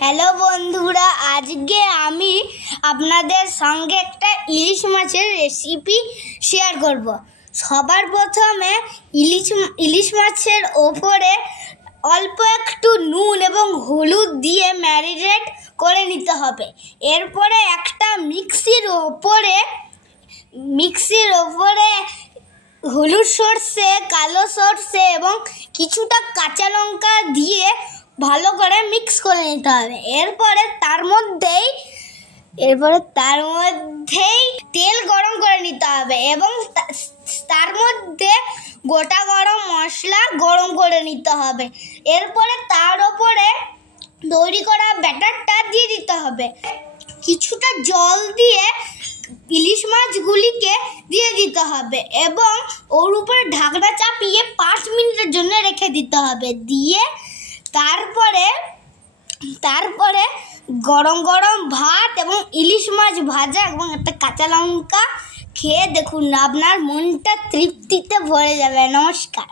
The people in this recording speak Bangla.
হ্যালো বন্ধুরা, আজকে আমি আপনাদের সঙ্গে একটা ইলিশ মাছের রেসিপি শেয়ার করব। সবার প্রথমে ইলিশ মাছের ওপরে অল্প একটু নুন এবং হলুদ দিয়ে ম্যারিনেট করে নিতে হবে। এরপরে একটা মিক্সির ওপরে হলুদ সর্ষে, কালো সর্ষে এবং কিছুটা কাঁচা লঙ্কা দিয়ে ভালো করে মিক্স করে নিতে হবে। এরপরে তার মধ্যেই তেল গরম করে নিতে হবে এবং তার মধ্যে গোটা গরম মশলা গরম করে নিতে হবে। এরপরে তার উপরে তৈরি করা ব্যাটারটা দিয়ে দিতে হবে। কিছুটা জল দিয়ে ইলিশ মাছগুলিকে দিয়ে দিতে হবে এবং ওর উপরে ঢাকনা চাপিয়ে 5 মিনিটের জন্য রেখে দিতে হবে। দিয়ে তারপরে গরম গরম ভাত এবং ইলিশ মাছ ভাজা এবং একটা কাঁচা লঙ্কা খেয়ে দেখুন, আপনার মনটা তৃপ্তিতে ভরে যাবে। নমস্কার।